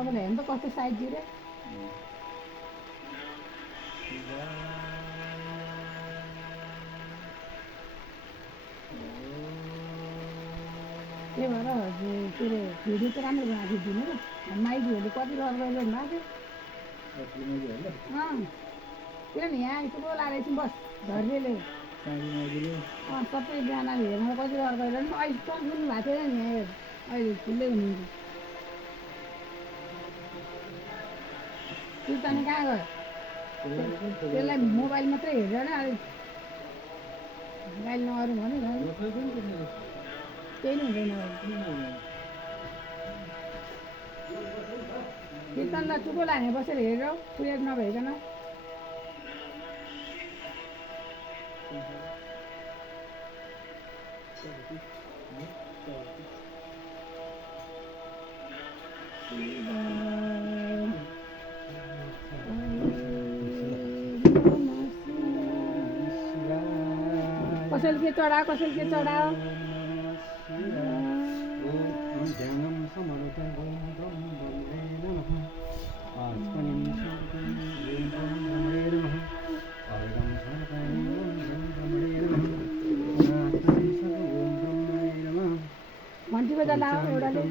तपाईँले हेर्नु त कस्तो साइज दिएर त्यही भएर के अरे भिडियो त राम्रो भएको दिनु र माइजूहरूले कति रहर गरिरहनु भएको थियो किनभने यहाँ आइपुग्यो लाएर एकछिन बस झर्रेले सबैजनाले हेर्न कति रहर गरिरहनु अहिले सक्नु भएको थिएन नि यहाँ अहिले ठुलै हुनुहुन्छ किर्तने कहाँ गयो त्यसलाई मोबाइल मात्रै हेरेर अलिक गाली नगरौँ भने केही नै हुँदैन कीर्तनलाई चुको लाने बसेर हेरेर पुरेर नभइकन कसैले के चढायो कसैले के चढायो घन्टी बजा लाओ एउटाले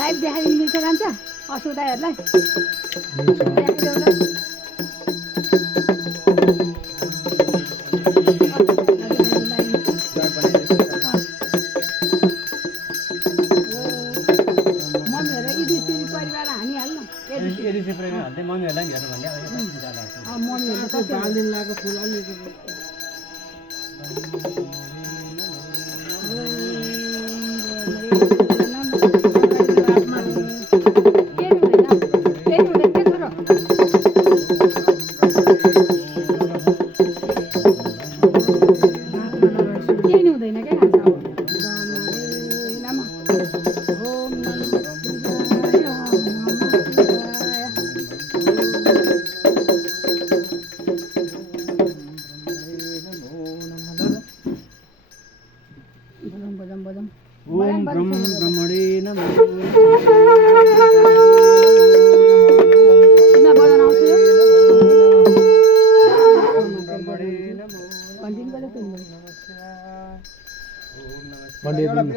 लाइभ देखाइदिनु मिल्छ जान्छ असुविधाहरूलाई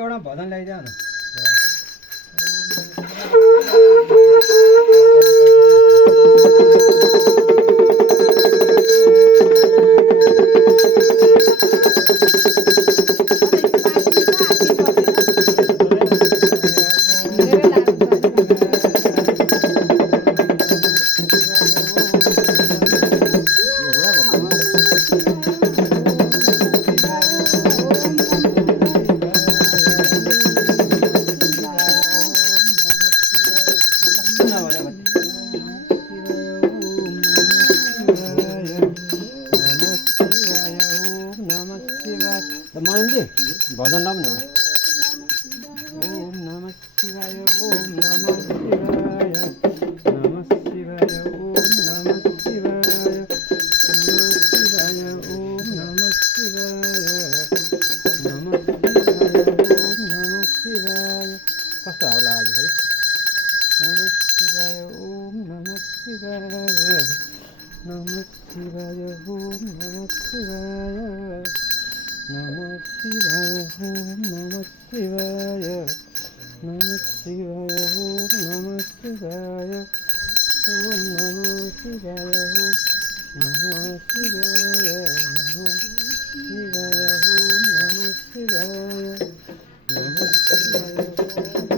एउटा भजन ल्याइदियो न नयनजी भजन लाउनु एउटा ओम नमः शिवाय ओम नमः शिवाय नमः शिवाय ओम नमः शिवाय नमः शिवाय ओम नमः शिवाय नमः शिवाय ओम नमः शिवाय कस्तो होला आज है नमः शिवाय ओम नमः शिवाय नमः शिवाय ओम नमः शिवाय नमः शिवाय ओम नमः शिवाय नमः शिवाय ओम नमः शिवाय ओम नमः शिवाय ओम नमः शिवाय नमः शिवाय ओम नमः शिवाय नमः शिवाय ओम